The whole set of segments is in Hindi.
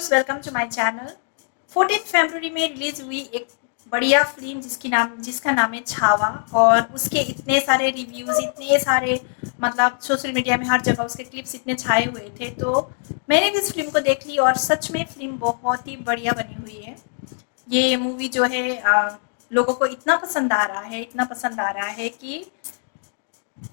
Viewers, welcome to my channel. 14 फरवरी में रिलीज हुई एक बढ़िया फिल्म जिसका नाम है छावा। और उसके इतने सारे रिव्यूज, इतने सारे मतलब सोशल मीडिया में हर जगह उसके क्लिप्स इतने छाए हुए थे। तो मैंने भी इस फिल्म को देख ली और सच में फिल्म बहुत ही बढ़िया बनी हुई है। ये मूवी जो है लोगों को इतना पसंद आ रहा है, इतना पसंद आ रहा है कि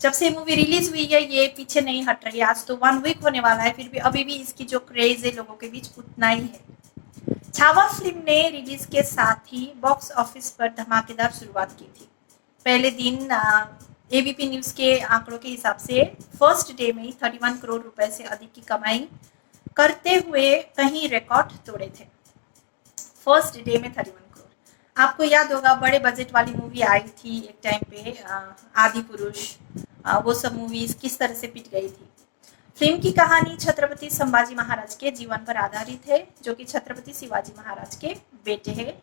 जब से मूवी रिलीज हुई है ये पीछे नहीं हट रही है। आज तो 1 वीक होने वाला है, फिर भी अभी भी इसकी जो क्रेज है लोगों के बीच उतना ही है। छावा फिल्म ने रिलीज के साथ ही बॉक्स ऑफिस पर धमाकेदार शुरुआत की थी। पहले दिन एबीपी न्यूज के आंकड़ों के हिसाब से फर्स्ट डे में ही 31 करोड़ रुपए से अधिक की कमाई करते हुए कहीं रिकॉर्ड तोड़े थे। फर्स्ट डे में 31 करोड़। आपको याद होगा बड़े बजट वाली मूवी आई थी एक टाइम पे, आदि पुरुष। वो सब मूवीज किस तरह से पिट गई थी। फिल्म की कहानी छत्रपति संभाजी महाराज के जीवन पर आधारित है, जो कि छत्रपति शिवाजी महाराज के बेटे हैं।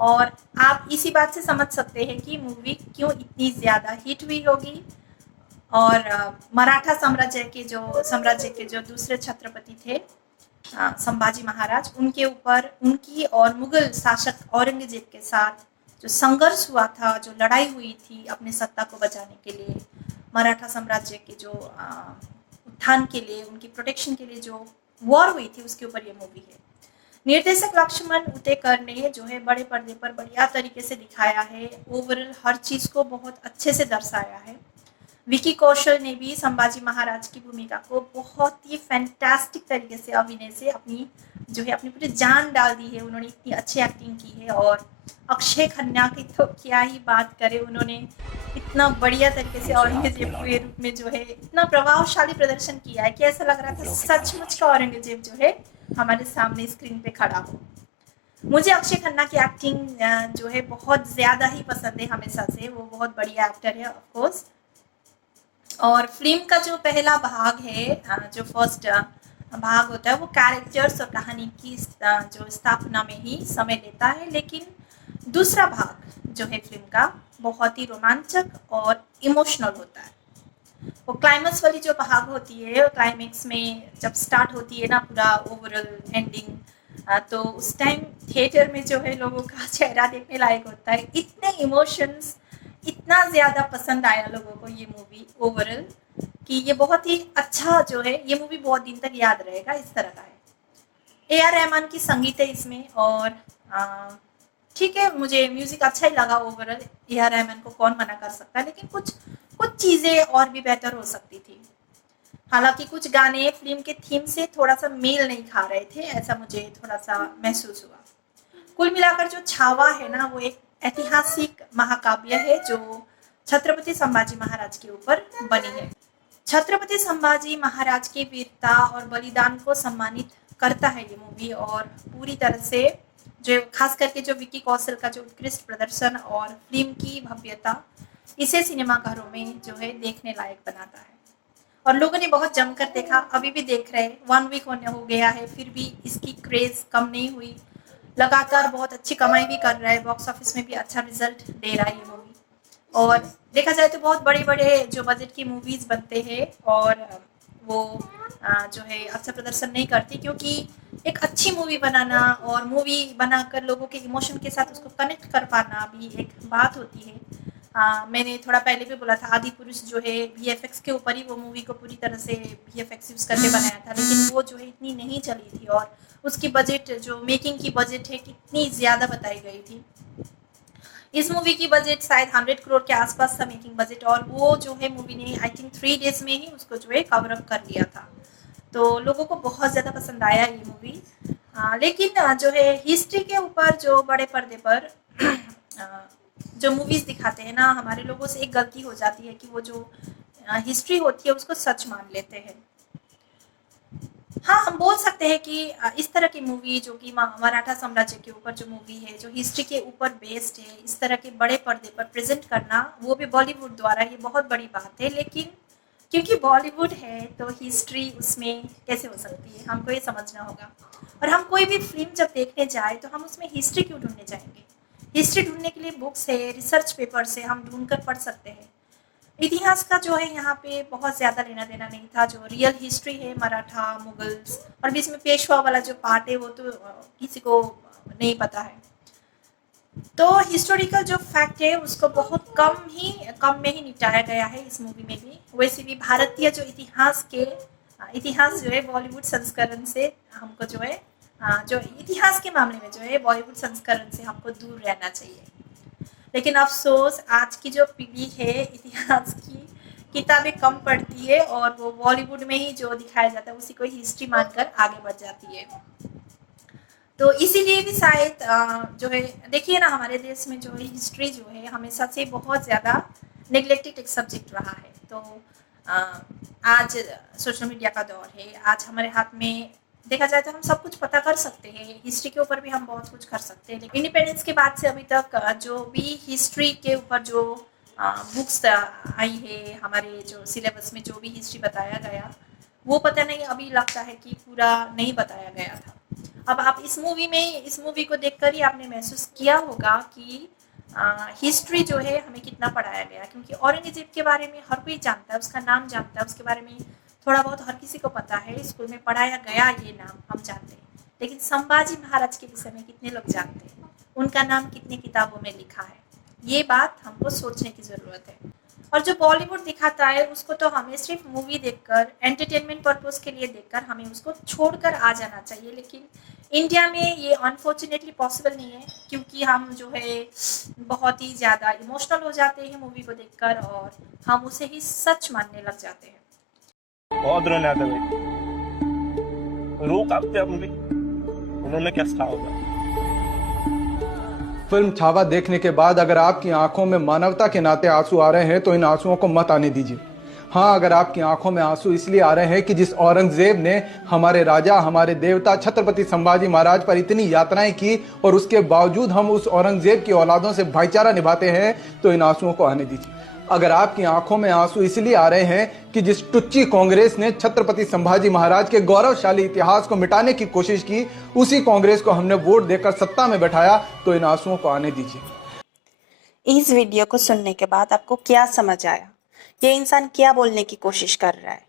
और आप इसी बात से समझ सकते हैं कि मूवी क्यों इतनी ज्यादा हिट हुई होगी। और मराठा साम्राज्य के जो दूसरे छत्रपति थे संभाजी महाराज, उनके ऊपर उनकी और मुगल शासक औरंगजेब के साथ जो संघर्ष हुआ था, जो लड़ाई हुई थी अपने सत्ता को बचाने के लिए, मराठा साम्राज्य के जो उत्थान के लिए, उनकी प्रोटेक्शन के लिए जो वॉर हुई थी, उसके ऊपर ये मूवी है। निर्देशक लक्ष्मण उतेकर ने जो है बड़े पर्दे पर बढ़िया तरीके से दिखाया है। ओवरऑल हर चीज को बहुत अच्छे से दर्शाया है। विकी कौशल ने भी संभाजी महाराज की भूमिका को बहुत ही फैंटास्टिक तरीके से अभिनय से अपनी पूरी जान डाल दी है। उन्होंने इतनी अच्छी एक्टिंग की है। और अक्षय खन्ना की तो क्या ही बात करें, उन्होंने इतना बढ़िया तरीके से औरंगजेब के रूप में जो है इतना प्रभावशाली प्रदर्शन किया है कि ऐसा लग रहा था सचमुच का औरंगजेब जो है हमारे सामने स्क्रीन पे खड़ा हो। मुझे अक्षय खन्ना की एक्टिंग जो है बहुत ज्यादा ही पसंद है हमेशा से। वो बहुत बढ़िया एक्टर है ऑफकोर्स। और फिल्म का जो पहला भाग है, जो फर्स्ट भाग होता है, वो कैरेक्टर्स और कहानी की जो स्थापना में ही समय लेता है। लेकिन दूसरा भाग जो है फिल्म का बहुत ही रोमांचक और इमोशनल होता है। वो क्लाइमेक्स वाली जो भाग होती है, क्लाइमेक्स में जब स्टार्ट होती है ना पूरा ओवरऑल एंडिंग, तो उस टाइम थिएटर में जो है लोगों का चेहरा देखने लायक होता है। इतने इमोशंस, इतना ज्यादा पसंद आया लोगों को ये मूवी ओवरऑल कि ये बहुत ही अच्छा जो है, ये मूवी बहुत दिन तक याद रहेगा, इस तरह का है। AR रहमान की संगीत है इसमें। और ठीक है, मुझे म्यूजिक अच्छा ही लगा ओवरऑल। AR रहमान को कौन मना कर सकता है, लेकिन कुछ कुछ चीजें और भी बेहतर हो सकती थी। हालांकि कुछ गाने फिल्म के थीम से थोड़ा सा मेल नहीं खा रहे थे, ऐसा मुझे थोड़ा सा महसूस हुआ। कुल मिलाकर जो छावा है ना, वो एक ऐतिहासिक महाकाव्य है जो छत्रपति संभाजी महाराज के ऊपर बनी है। छत्रपति संभाजी महाराज की वीरता और बलिदान को सम्मानित करता है ये मूवी। और पूरी तरह से जो खास करके जो विकी कौशल का जो उत्कृष्ट प्रदर्शन और फिल्म की भव्यता, इसे सिनेमाघरों में जो है देखने लायक बनाता है। और लोगों ने बहुत जमकर देखा, अभी भी देख रहे हैं। 1 वीक होने हो गया है, फिर भी इसकी क्रेज कम नहीं हुई। लगातार बहुत अच्छी कमाई भी कर रहा है, बॉक्स ऑफिस में भी अच्छा रिजल्ट दे रहा है ये मूवी। और देखा जाए तो बहुत बड़े बड़े जो बजट की मूवीज बनते हैं और वो जो है अच्छा प्रदर्शन नहीं करती, क्योंकि एक अच्छी मूवी बनाना और मूवी बनाकर लोगों के इमोशन के साथ उसको कनेक्ट कर पाना भी एक बात होती है। मैंने थोड़ा पहले भी बोला था, आदि पुरुष जो है VFX के ऊपर ही वो मूवी को पूरी तरह से VFX यूज करके बनाया था, लेकिन वो जो है इतनी नहीं चली थी। और उसकी बजट, जो मेकिंग की बजट है, कितनी ज्यादा बताई गई थी। इस मूवी की बजट शायद 100 करोड़ के आसपास था मेकिंग बजट। और वो जो है मूवी ने आई थिंक 3 डेज में ही उसको जो है कवर अप कर लिया था। तो लोगों को बहुत ज़्यादा पसंद आया ये मूवी। लेकिन जो है हिस्ट्री के ऊपर जो बड़े पर्दे पर जो मूवीज़ दिखाते हैं ना, हमारे लोगों से एक गलती हो जाती है कि वो जो हिस्ट्री होती है उसको सच मान लेते हैं। हाँ, हम बोल सकते हैं कि इस तरह की मूवी जो कि मराठा साम्राज्य के ऊपर जो मूवी है, जो हिस्ट्री के ऊपर बेस्ड है, इस तरह के बड़े पर्दे पर प्रेजेंट करना, वो भी बॉलीवुड द्वारा, ये बहुत बड़ी बात है। लेकिन क्योंकि बॉलीवुड है तो हिस्ट्री उसमें कैसे हो सकती है, हमको ये समझना होगा। और हम कोई भी फिल्म जब देखने जाए तो हम उसमें हिस्ट्री क्यों ढूंढने जाएंगे? हिस्ट्री ढूंढने के लिए बुक्स है, रिसर्च पेपर्स है, हम ढूंढ कर पढ़ सकते हैं। इतिहास का जो है यहाँ पे बहुत ज़्यादा लेना देना नहीं था। जो रियल हिस्ट्री है मराठा, मुगल्स और बीच में पेशवा वाला जो पार्ट है वो तो किसी को नहीं पता है। तो हिस्टोरिकल जो फैक्ट है उसको बहुत कम में ही निपटाया गया है इस मूवी में भी। वैसे भी भारतीय जो इतिहास जो है बॉलीवुड संस्करण से हमको जो है जो इतिहास के मामले में जो है बॉलीवुड संस्करण से हमको दूर रहना चाहिए। लेकिन अफ़सोस आज की जो पीढ़ी है इतिहास की किताबें कम पढ़ती है और वो बॉलीवुड में ही जो दिखाया जाता है उसी को हिस्ट्री मानकर आगे बढ़ जाती है। तो इसीलिए भी शायद जो है देखिए ना हमारे देश में जो है हिस्ट्री जो है हमेशा से बहुत ज़्यादा नेग्लेक्टेड एक सब्जेक्ट रहा है। तो आज सोशल मीडिया का दौर है, आज हमारे हाथ में देखा जाए तो हम सब कुछ पता कर सकते हैं, हिस्ट्री के ऊपर भी हम बहुत कुछ कर सकते हैं। लेकिन इंडिपेंडेंस के बाद से अभी तक जो भी हिस्ट्री के ऊपर जो बुक्स आई है, हमारे जो सिलेबस में जो भी हिस्ट्री बताया गया वो पता नहीं अभी लगता है कि पूरा नहीं बताया गया था। अब आप इस मूवी को देखकर ही आपने महसूस किया होगा कि हिस्ट्री जो है हमें कितना पढ़ाया गया, क्योंकि औरंगजेब के बारे में हर कोई जानता है, उसका नाम जानता है, उसके बारे में थोड़ा बहुत हर किसी को पता है, स्कूल में पढ़ाया गया ये नाम हम जानते हैं। लेकिन संभाजी महाराज के विषय में कितने लोग जानते हैं, उनका नाम कितनी किताबों में लिखा है, ये बात हमको सोचने की ज़रूरत है। और जो बॉलीवुड दिखाता है उसको तो हमें सिर्फ मूवी देखकर एंटरटेनमेंट पर्पस के लिए देखकर हमें उसको छोड़कर आ जाना चाहिए। लेकिन इंडिया में ये अनफॉर्चुनेटली पॉसिबल नहीं है, क्योंकि हम जो है बहुत ही ज़्यादा इमोशनल हो जाते हैं मूवी को देखकर और हम उसे ही सच मानने लग जाते हैं। बहुत रोने आता भाई, रो कांपते हम भी। उन्होंने क्या कहा होगा? फिल्म छावा देखने के बाद अगर आपकी आंखों में मानवता के नाते आंसू आ रहे हैं तो इन आंसुओं को मत आने दीजिए। हाँ, अगर आपकी आंखों में आंसू इसलिए आ रहे हैं कि जिस औरंगजेब ने हमारे राजा, हमारे देवता छत्रपति संभाजी महाराज पर इतनी यातनाएं की और उसके बावजूद हम उस औरंगजेब की औलादों से भाईचारा निभाते हैं, तो इन आंसुओं को आने दीजिए। अगर आपकी आंखों में आंसू इसलिए आ रहे हैं कि जिस टुच्ची कांग्रेस ने छत्रपति संभाजी महाराज के गौरवशाली इतिहास को मिटाने की कोशिश की, उसी कांग्रेस को हमने वोट देकर सत्ता में बैठाया, तो इन आंसुओं को आने दीजिए। इस वीडियो को सुनने के बाद आपको क्या समझ आया? ये इंसान क्या बोलने की कोशिश कर रहा है?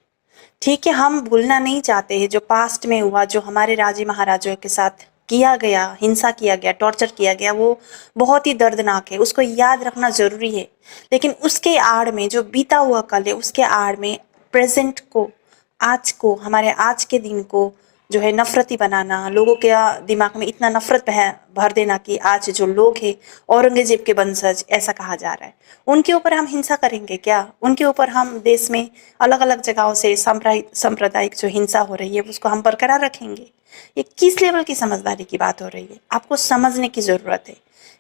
ठीक है, हम भूलना नहीं चाहते हैं जो पास्ट में हुआ, जो हमारे राजे महाराजों के साथ किया गया, हिंसा किया गया, टॉर्चर किया गया, वो बहुत ही दर्दनाक है, उसको याद रखना ज़रूरी है। लेकिन उसके आड़ में जो बीता हुआ कल है, उसके आड़ में प्रेजेंट को, आज को, हमारे आज के दिन को जो है नफरती बनाना, लोगों के दिमाग में इतना नफरत भर देना कि आज जो लोग हैं औरंगजेब के वंशज ऐसा कहा जा रहा है, उनके ऊपर हम हिंसा करेंगे क्या? उनके ऊपर हम देश में अलग अलग जगहों से सांप्रदायिक जो हिंसा हो रही है उसको हम बरकरार रखेंगे? ये किस लेवल की समझदारी की बात हो रही है? आपको समझने की ज़रूरत है।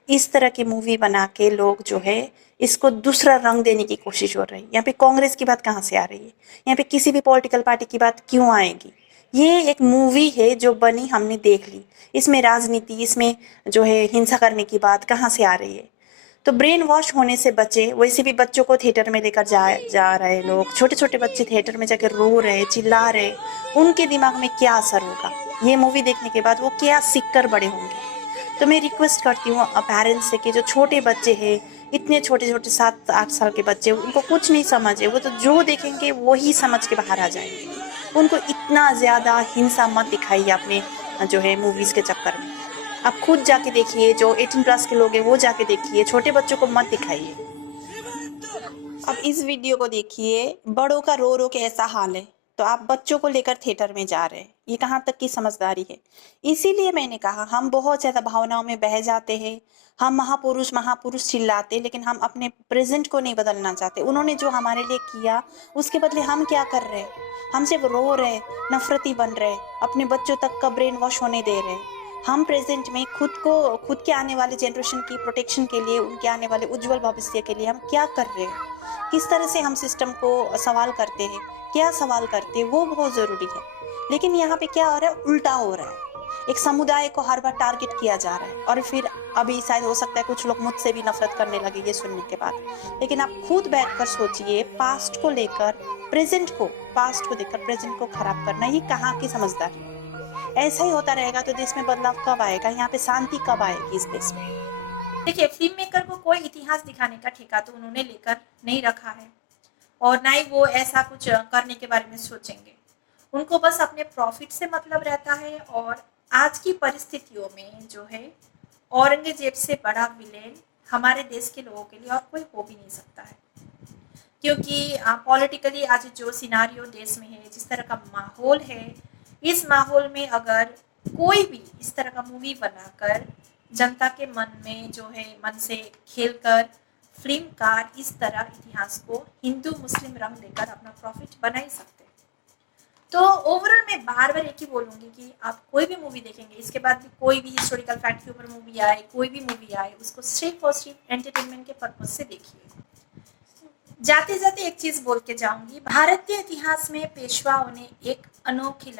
इस तरह की मूवी बना के लोग जो है इसको दूसरा रंग देने की कोशिश हो रही है। यहाँ पे कांग्रेस की बात कहाँ से आ रही है? यहाँ पे किसी भी पॉलिटिकल पार्टी की बात क्यों आएगी? ये एक मूवी है जो बनी, हमने देख ली, इसमें राजनीति, इसमें जो है हिंसा करने की बात कहाँ से आ रही है? तो ब्रेन वॉश होने से बचे। वैसे भी बच्चों को थिएटर में लेकर जा रहे लोग, छोटे छोटे बच्चे थिएटर में जाकर रो रहे, चिल्ला रहे, उनके दिमाग में क्या असर होगा? ये मूवी देखने के बाद वो क्या सीख कर बड़े होंगे? तो मैं रिक्वेस्ट करती हूँ पेरेंट्स से कि जो छोटे बच्चे हैं, इतने छोटे छोटे 7-8 साल के बच्चे, उनको कुछ नहीं समझे, वो तो जो देखेंगे वो ही समझ के बाहर आ जाएंगे। उनको इतना ज़्यादा हिंसा मत दिखाइए अपने जो है मूवीज़ के चक्कर में। आप खुद जाके देखिए, जो 18+ के लोग हैं वो जाके देखिए, छोटे बच्चों को मत दिखाइए। अब इस वीडियो को देखिए, बड़ों का रो रो के ऐसा हाल है, तो आप बच्चों को लेकर थिएटर में जा रहे हैं, ये कहाँ तक की समझदारी है? इसीलिए मैंने कहा, हम बहुत ज़्यादा भावनाओं में बह जाते हैं, हम महापुरुष महापुरुष चिल्लाते, लेकिन हम अपने प्रेजेंट को नहीं बदलना चाहते। उन्होंने जो हमारे लिए किया उसके बदले हम क्या कर रहे हैं? हम सिर्फ रो रहे, नफरती बन रहे, अपने बच्चों तक का ब्रेन वॉश होने दे रहे। हम प्रेजेंट में खुद के आने वाले जनरेशन की प्रोटेक्शन के लिए, उनके आने वाले उज्जवल भविष्य के लिए हम क्या कर रहे हैं? किस तरह से हम सिस्टम को सवाल करते हैं, क्या सवाल करते हैं, वो बहुत ज़रूरी है। लेकिन यहाँ पे क्या हो रहा है? उल्टा हो रहा है। एक समुदाय को हर बार टारगेट किया जा रहा है, और फिर अभी शायद हो सकता है कुछ लोग मुझसे भी नफरत करने लगे ये सुनने के बाद। लेकिन आप खुद बैठकर सोचिए, पास्ट को लेकर पास्ट को देखकर प्रेजेंट को खराब करना, ये कहाँ की समझदारी? ऐसा ही होता रहेगा तो देश में बदलाव कब आएगा? यहाँ पे शांति कब आएगी इस देश में? देखिए, फिल्म मेकर को कोई इतिहास दिखाने का ठेका तो उन्होंने लेकर नहीं रखा है। और ना ही वो ऐसा कुछ करने के बारे में सोचेंगे। उनको बस अपने प्रॉफिट से मतलब रहता है। और आज की परिस्थितियों में जो है औरंगजेब से बड़ा विलेन हमारे देश के लोगों के लिए और कोई हो भी नहीं सकता है। क्योंकि पॉलिटिकली आज जो सिनारियो देश में है, जिस तरह का माहौल है, इस माहौल में अगर कोई भी इस तरह का मूवी बनाकर जनता के मन में जो है मन से खेलकर फिल्मकार इस तरह इतिहास को हिंदू मुस्लिम रंग देकर अपना प्रॉफिट बना ही सकते हैं। तो ओवरऑल मैं बार बार एक ही बोलूँगी कि आप कोई भी मूवी देखेंगे, इसके बाद भी कोई भी हिस्टोरिकल फैक्ट के ऊपर मूवी आए, कोई भी मूवी आए, उसको सिर्फ और सिर्फ एंटरटेनमेंट के पर्पज से देखिए। जाते जाते एक चीज बोल के जाऊंगी, भारतीय इतिहास में पेशवाओं ने एक अनोखी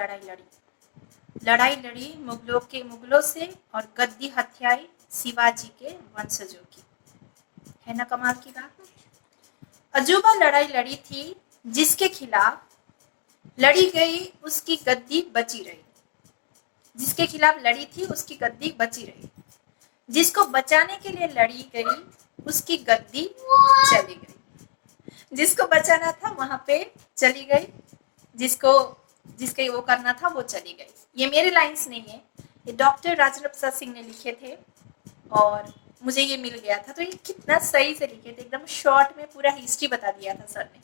लड़ाई लड़ी मुगलों से और गद्दी हत्याई शिवाजी के वंशजों की। है ना कमाल की बात। अजूबा लड़ाई लड़ी थी, जिसके खिलाफ लड़ी गई उसकी गद्दी बची रही। जिसके खिलाफ लड़ी थी उसकी गद्दी बची रही। जिसको बचाने के लिए लड़ी गई उसकी गद्दी चली गई। जिसको बचाना था वहां पे चली गई, जिसके वो करना था वो चली गई। ये मेरे लाइंस नहीं है, ये डॉक्टर राजेंद्र प्रसाद सिंह ने लिखे थे और मुझे ये मिल गया था। तो ये कितना सही से लिखे थे, एकदम शॉर्ट में पूरा हिस्ट्री बता दिया था सर ने,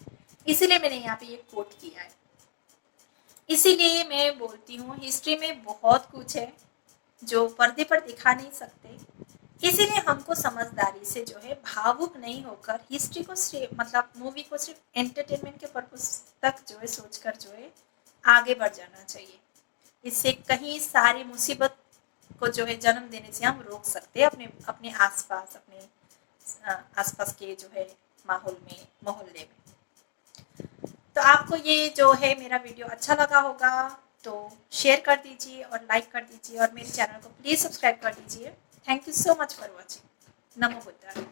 इसीलिए मैंने यहाँ पे ये कोट किया है। इसीलिए मैं बोलती हूँ हिस्ट्री में बहुत कुछ है जो पर्दे पर दिखा नहीं सकते। इसीलिए हमको समझदारी से जो है भावुक नहीं होकर हिस्ट्री को मतलब मूवी को सिर्फ एंटरटेनमेंट के पर्पस तक जो है सोचकर जो है आगे बढ़ जाना चाहिए। इससे कहीं सारी मुसीबत को जो है जन्म देने से हम रोक सकते हैं अपने आसपास के जो है माहौल में, मोहल्ले में। तो आपको ये जो है मेरा वीडियो अच्छा लगा होगा तो शेयर कर दीजिए और लाइक कर दीजिए और मेरे चैनल को प्लीज़ सब्सक्राइब कर दीजिए। Thank you so much for watching. Namo Buddhaya.